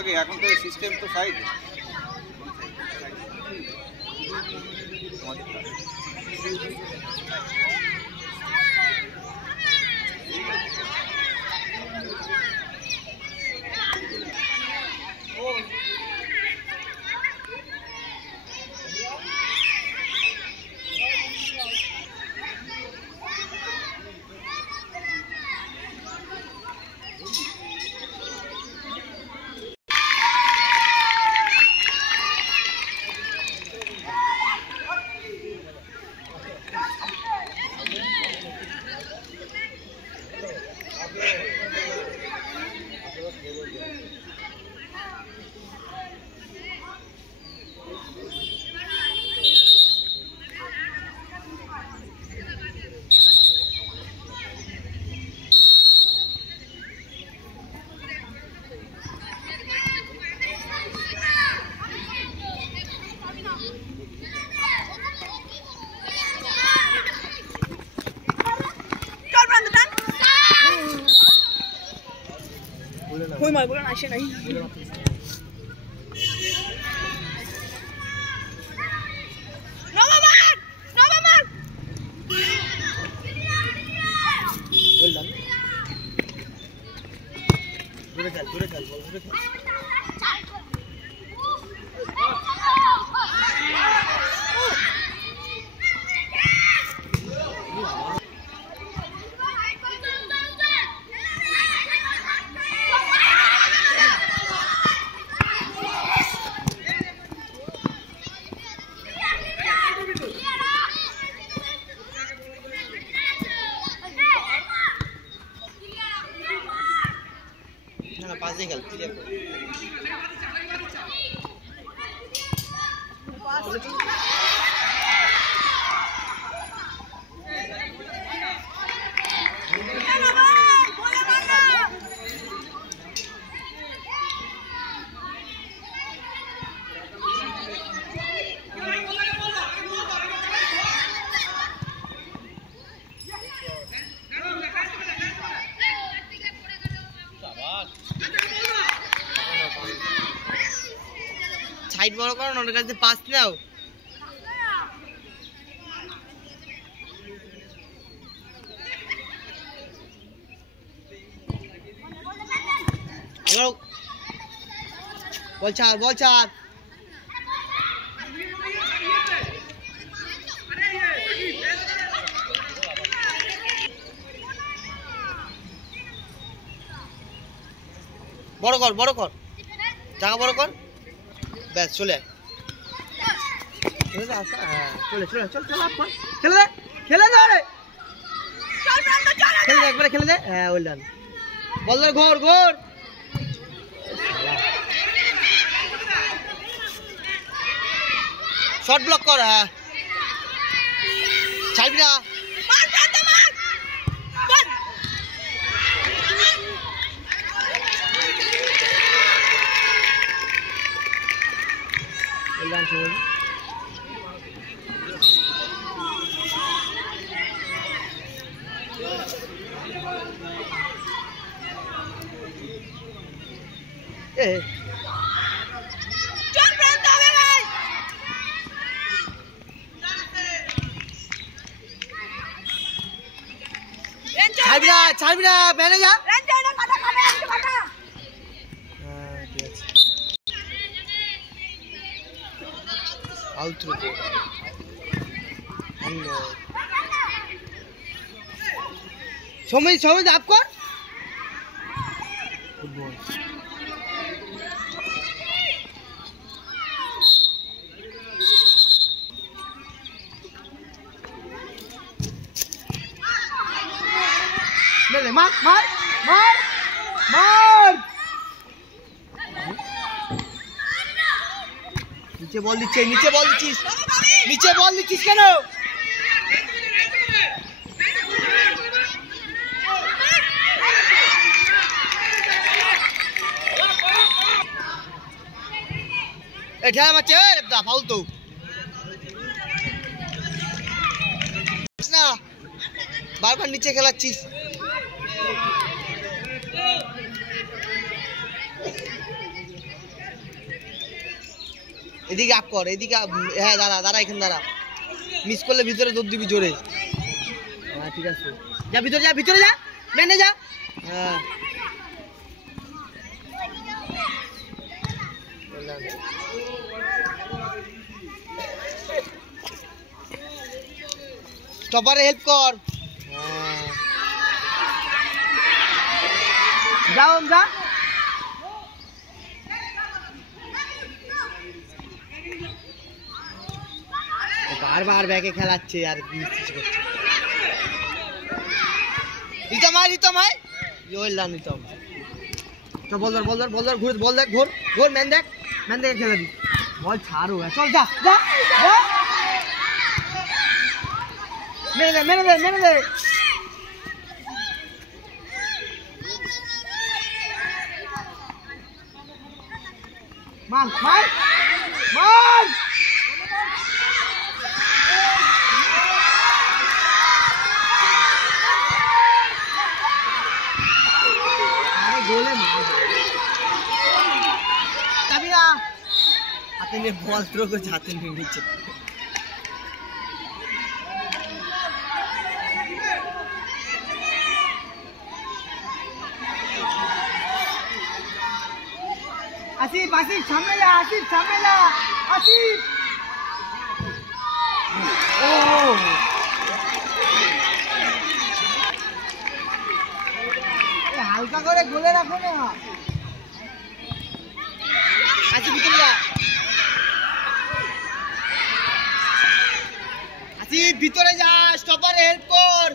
আগে, এখন তো সিস্টেম তো সাইডে। Ôi mời bữa nay trên này. Nó mà bạn. Well done. Good help. पास निकल क्लियर कर সাইড বড় করো না, ওর কাছে পাস নাও। বল চার বড় কর জায়গা বড় কর, ব্যাস চলে চলে একবারে খেলে দে। হ্যাঁ ওয়েল ডান, বল ঘোর শর্ট ব্লক কর। হ্যাঁ ছাড়বি না, ছাড়বি না ম্যানেজার। সময় আপ কর। ফুটবল মার নিচে বল দিচ্ছিস কেন? ঠেলা মারছে ফালতু না, বারবার নিচে খেলাচ্ছিস। এদিকে আপ কর, এদিকে হ্যাঁ দাঁড়া দাঁড়া, এখানে দাঁড়া। মিস করলে ভিতরে দৌড় দিবি জোরে। হ্যাঁ ঠিক আছে, যা ভিতরে যা, ভিতরে যা, মেনে যা। হ্যাঁ স্টপারে হেল্প কর। হ্যাঁ যাও যা। বারবার ব্যাকে খেলাচ্ছে আর মিস করছে। রিতম আয়, রিতম আয়, ইলান রিতম। তো বল ধর, বল ধর, বল ধর, ঘুর, বল দেখ, ঘুর ঘুর, ম্যান দেখ, ম্যান দেখে খেলে দি। বল ছাড়ো, চল যা যা যা, মেরে দে, মেরে দে, মেরে দে। মার মার মার। গোলে মার যাবি না। হাতে নিয়ে বল থ্রো করছে, হাতে নিয়ে নিচ্ছে। আসিফ, আসিফ সামনে যা, আসিফ সামনে যা, আসিফ। ও হালকা করে গোলে রাখো না। আসিফ ভিতরে যা, আসিফ ভিতরে যা, স্টপারে হেল্প কর,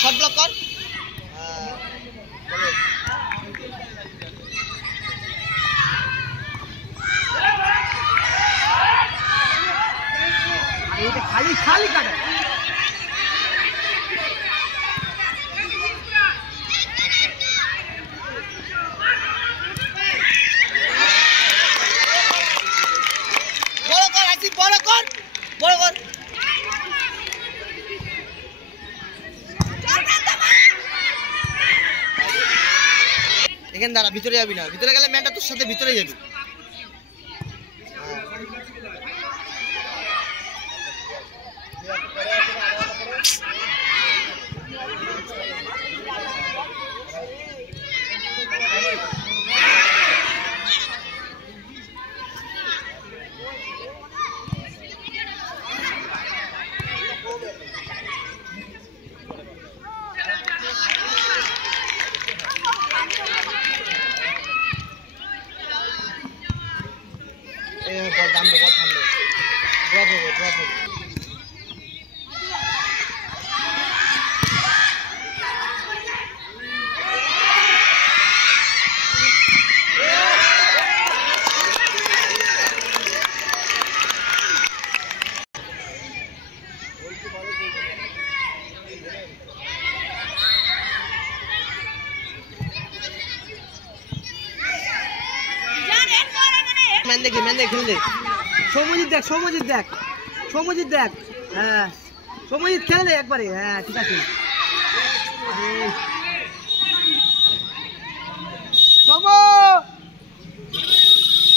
শট ব্লক কর। এটা খালি খালি কাটা। বড় কর আসিফ, বড় কর, বড় কর। এখানে দাঁড়া, ভিতরে যাবি না, ভিতরে গেলে ম্যানটা তোর সাথে ভিতরে যাবি। বল দাম, বল থামবে, ড্রপ হবে, ড্রপ হবে। ম্যান দেখি, ম্যান দেখে খেলে দে। সৌমজিৎ দেখ, সৌমজিৎ দেখ, সৌমজিৎ দেখ। হ্যাঁ সৌমজিৎ খেলে দে একবারে। হ্যাঁ ঠিক আছে, সৌম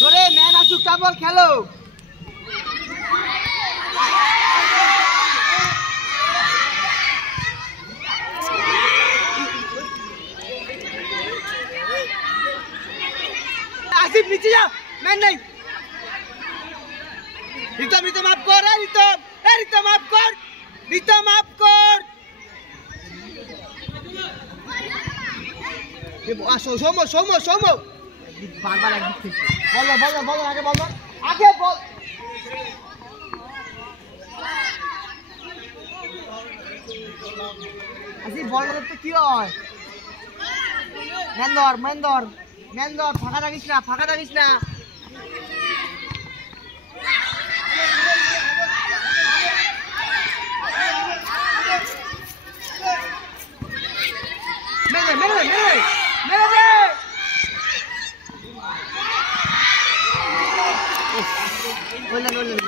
ধরে ম্যান আসুক তারপর খেলো। আসিফ নিচে যা, ম্যান নাই। রিতম, রিতম মাফ কর, রিতম, রিতম মাফ কর, রিতম মাফ কর। সৌম, সৌম, সৌম বারবার একদিক থেকে বল, বল, বল, আগে বল, আগে বল। আসিফ বল ধরতে কি হয়? ম্যান ধর, ম্যান ধর, ম্যান ধর, ফাঁকা থাকিস না, ফাঁকা থাকিস না। মেরে মেরে মেরে মেরে দে। বললেন বললেন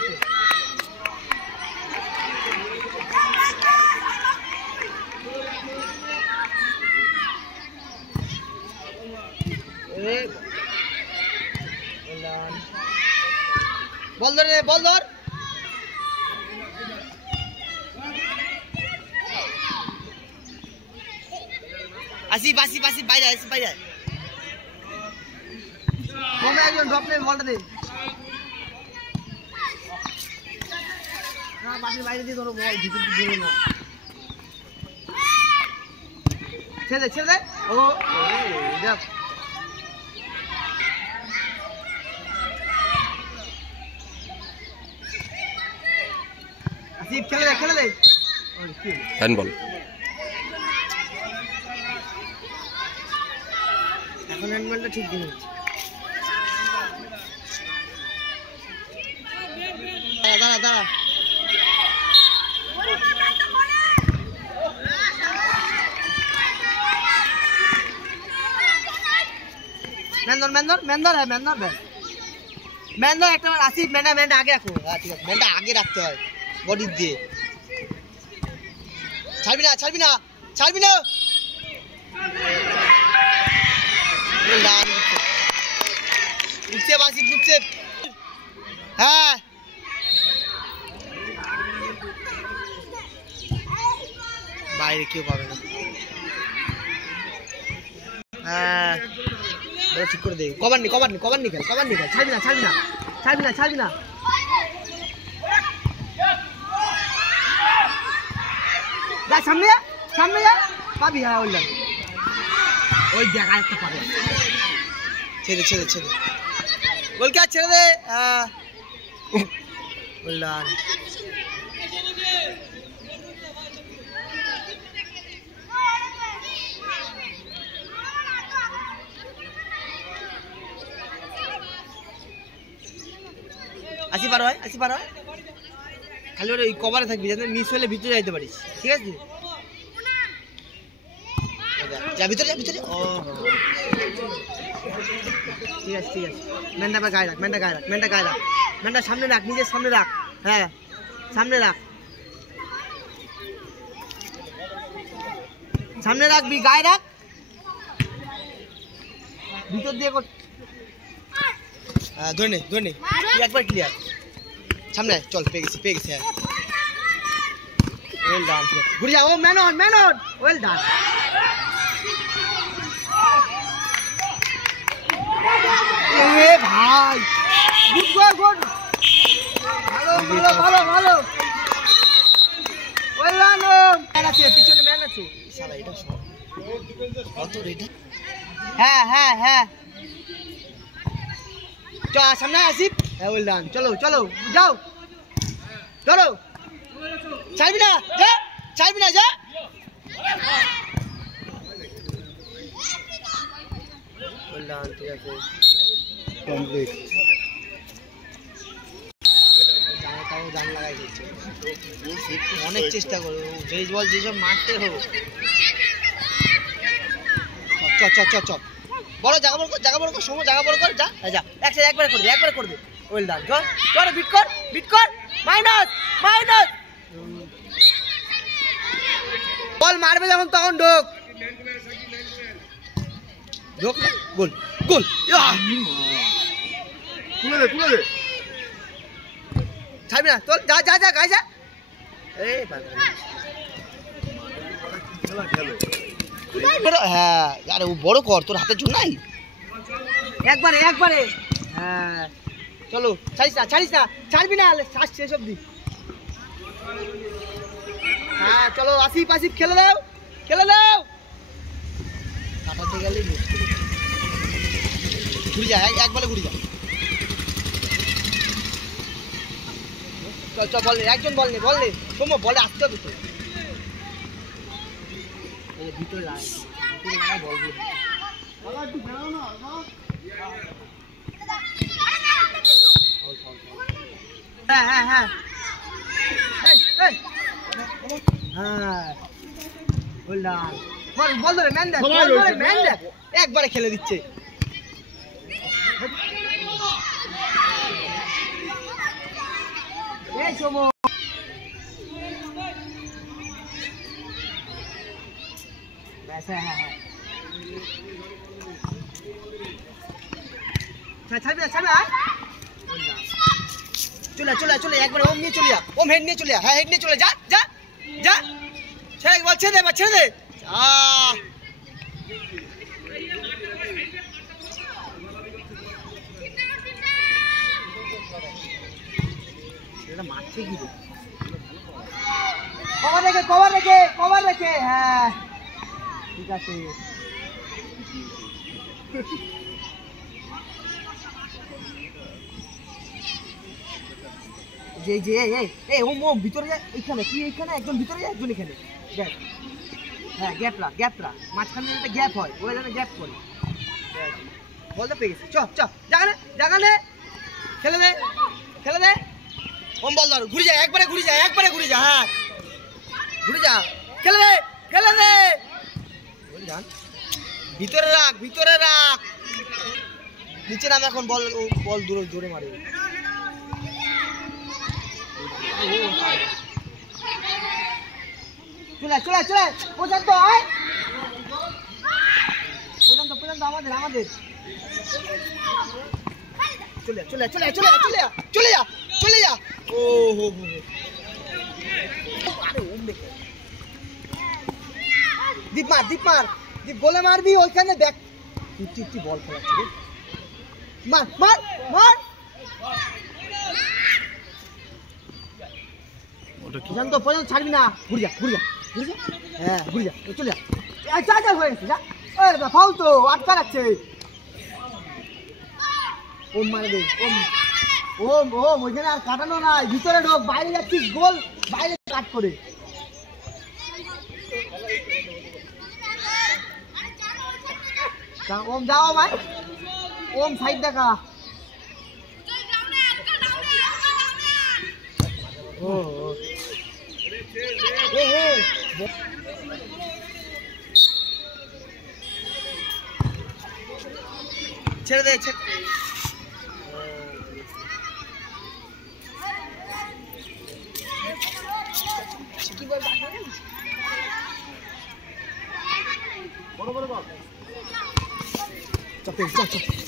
বল ধর আসিফ বাইরে কমে একজন ড্রপ নেই বলটা দে হ্যাঁ বাসির বাইরে দিয়ে ধরো বল ভিতর ধরে না ছেড়ে দে ও দেখ আসিফ খেলে দে হ্যান্ডবল এখন হ্যান্ডবলটা ঠিক দিন দাঁড়া মেন্দর একটা আসিফ ম্যানটা আগে রাখো হ্যাঁ ঠিক আছে ম্যানটা আগে রাখতে হয় বডি দিয়ে ছাড়বি না উঠছে হ্যাঁ বাইরে কেউ পাবে না হ্যাঁ ঠিক করে দে কভার নি খেল ছাড়বি না যা সামনে যা পাবি হ্যাঁ ওই দেখা একটা পাবে ছেড়ে বল কে ছেড়ে দে বললাম আসি পারো খালি ওই কভারে থাকবি যাতে মিস হলে ভিতরে যাইতে পারিস ঠিক আছে যা ভিতরে ও ঠিক আছে ম্যানটা গায়ে রাখ ম্যানটা সামনে রাখ নিজের সামনে রাখ হ্যাঁ সামনে রাখবি গায়ে রাখ ভিতর দিয়ে ধরে নে একবার ক্লিয়ার সামনে চল পেয়ে গেছি হ্যাঁ ওয়েল ডান ঘুরে যাও ম্যান অন ওয়েল ডান এ ভাই গুড ভালো ওয়েল ডান ম্যান আছে পিছনে ম্যান আছে শালা এটা কত রেডি হ্যাঁ সামনে আসিফ ওয়েল ডান চলো যাও ছাড়বি না যা ওয়েল ডান ঠিক আছে কমপ্লিট জান লাগাই দিচ্ছে অনেক চেষ্টা করো যেই বল যেসব মারতে হবে চ বড় জায়গা বড় কর সময় জায়গা বড় কর যা একবারে করে দে ওয়েল ডান চল বিট কর মাইনাস বল মারবে যখন তখন ঢোক গোল তুলে দে ছাড়বি না তোর যা গায়ে যা হ্যাঁ আরে ও বড় কর তোর হাতে জোর নাই একবারে হ্যাঁ চলো ছাড়িস না ছাড়বি না শ্বাস শেষ অব্দি হ্যাঁ চলো আসিফ খেলে দাও কাটাতে গেলে ঘুরে যা একবারে ঘুরে যা চল বল একজন বল নে সোমো বলে আসতে হবে তো ভিতরে বলবো হ্যাঁ বল ধরে ম্যান দেখ একবারে খেলে দিচ্ছে এই সোমো ছাড়বি চলে একবার ওম নিয়ে চলে যা, ওম হেড নিয়ে চলে যা, হ্যাঁ হেড নিয়ে চলে যা যা যা, ছেড়ে বল, ছেড়ে দে এটা মারছে কি রে, কভার রেখে হ্যাঁ ঠিক আছে। যে ওম ভিতরে যা, এইখানে তুই এইখানে একজন ভিতরে যা, একজন এখানে দেখ, হ্যাঁ গ্যাপ রাখ মাঝখানে একটা গ্যাপ হয়, ওরা যেন গ্যাপ করে। বলতে পেয়ে গেছি, চ জাগানে খেলে দে ওম, বল ধর, ঘুরে যা, একবারে ঘুরে যা, হ্যাঁ ঘুরে যা, খেলে দে ভিতরে রাখ নিচে নাম, এখন বল দূরে মারে। চলে পর্যন্ত আমাদের চলে যা ও হো আরে ওম দেখে দীপ মার গোলে মারবি, ওইখানে দেখ তুই বল খেলাচ্ছি রে, মার পর্যন্ত ছাড়বি না, ঘুরে যা হ্যাঁ ঘুরে যা, চলে যা হয়ে গেছে যা, ফাউল তো আটকা রাখছে। ওম মারে দে, ওম ওইখানে আর কাটানো নাই, ভিতরে ঢোক, বাইরে যাচ্ছিস, গোল বাইরে কাট করে। ওম যাও ভাই, ওম সাইড দেখা, ছেড়ে দে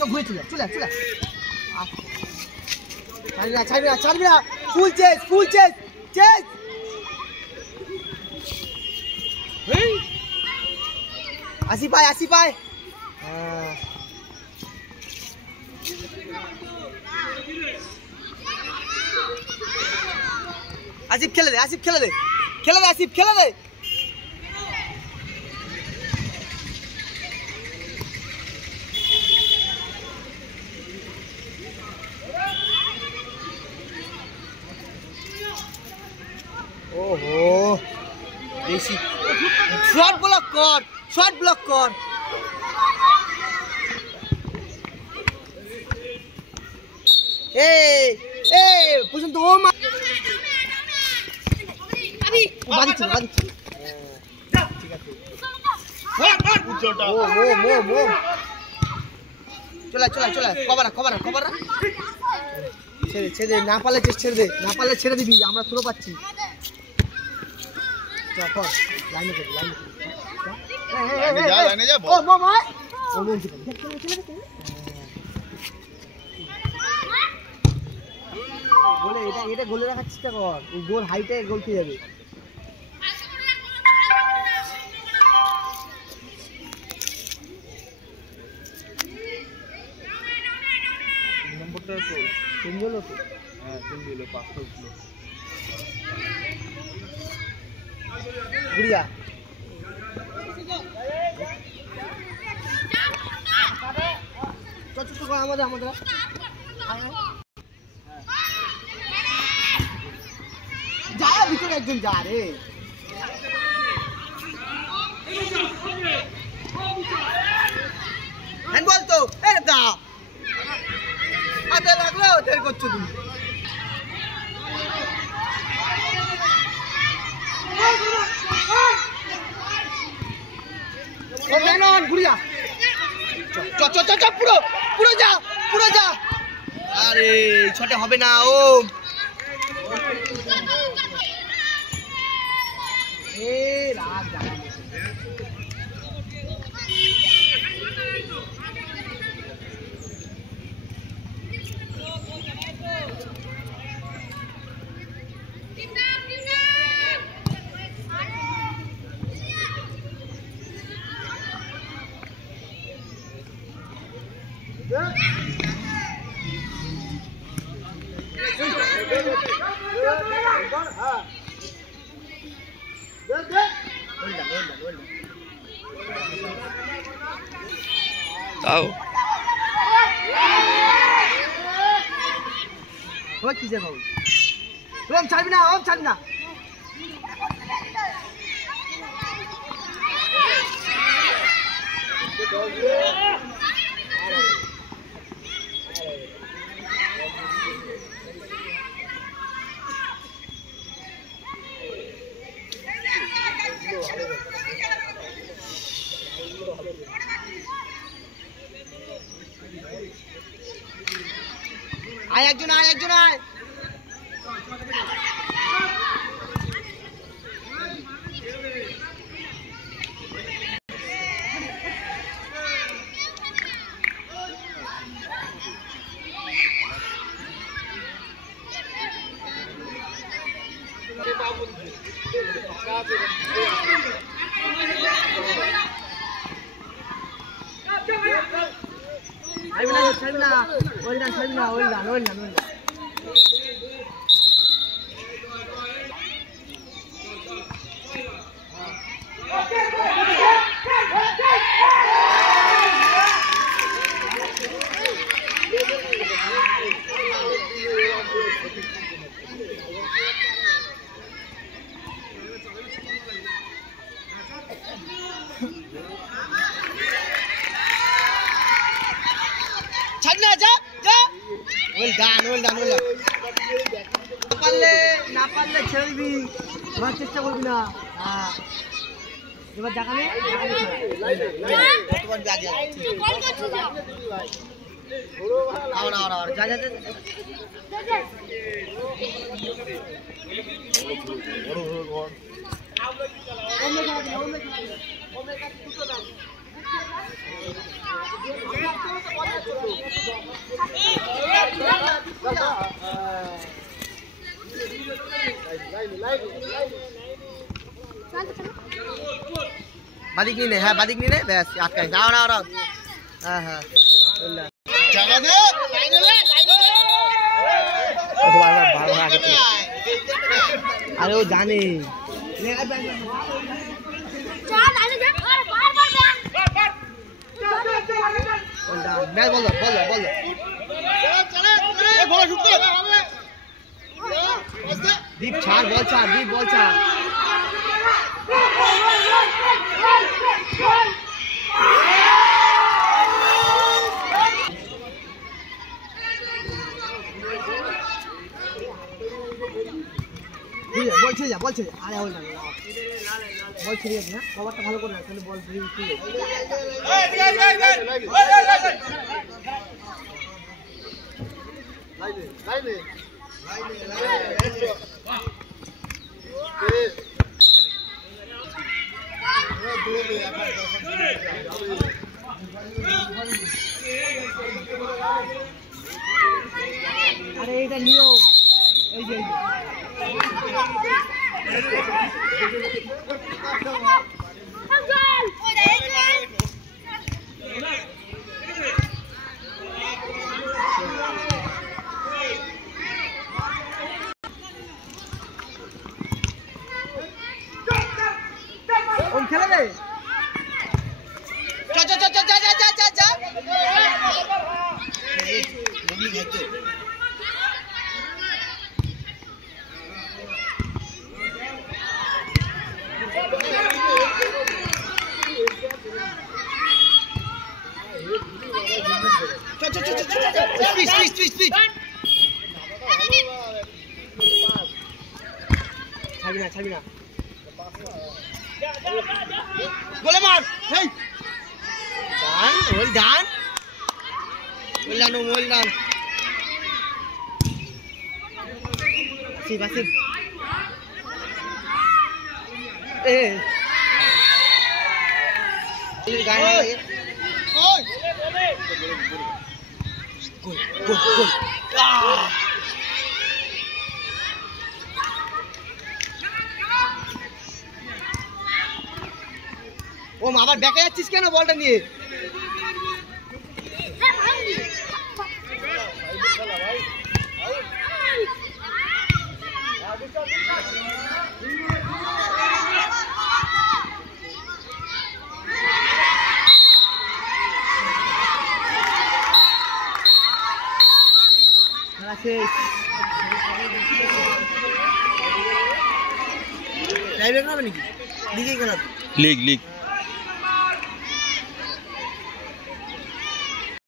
ঘুরে চলে ছাড়বি না, ফুল চেস আসি পায় আসিফ খেলে দে আসিফ খেলে দে। ওহো বেশি শট ব্লক কর পর্যন্ত ও বাদিচ্ছি ঠিক আছে, চলে কভার ছেড়ে না পারলে ছেড়ে দিবি, আমরা থ্রো পাচ্ছি। এটা গোলে রাখার চেষ্টা কর, গোল হাইটে গোল খেয়ে যাবে। নম্বরটা তো চেঞ্জ হলো তো, হ্যাঁ চেঞ্জ হলো, 5টা উঠলো গুড়িয়া। আমাদের যা ভিতরে একজন যা রে, হ্যান্ডবল তো হাতে লাগলো, তেল করছো তুমি। ঘুরিয়া পুরো যা, আরে ছোটে হবে না। ও রাগ आओ ওই কি যে বাবু ওম ছাড়বি না আয় একজন আয় ছাড়বি না ওই ডান ছাড়না যা ওয়েল ডান না পারলে ছেড়ে দিবি ধরার চেষ্টা করবি না হ্যাঁ এবার দেখালে বাদিক নিয়ে নে ব্যাস আটকাই দাও হ্যাঁ আরে ও জানে দীপ ছাড় বল ছাড় বলছে আরে হল না বল ছেড়ে যাবি না কভারটা ভালো করে না তাহলে বল আরে এটা নিয়ম এই যে খেলে দে ছাড়বি না গোলে মার হেই ডান আসিফ গায়ে গোল ও আবার ব্যাকে যাচ্ছিস কেন বলটা নিয়ে টাইব্রেক হবে নাকি? লিগেই খেলা। League league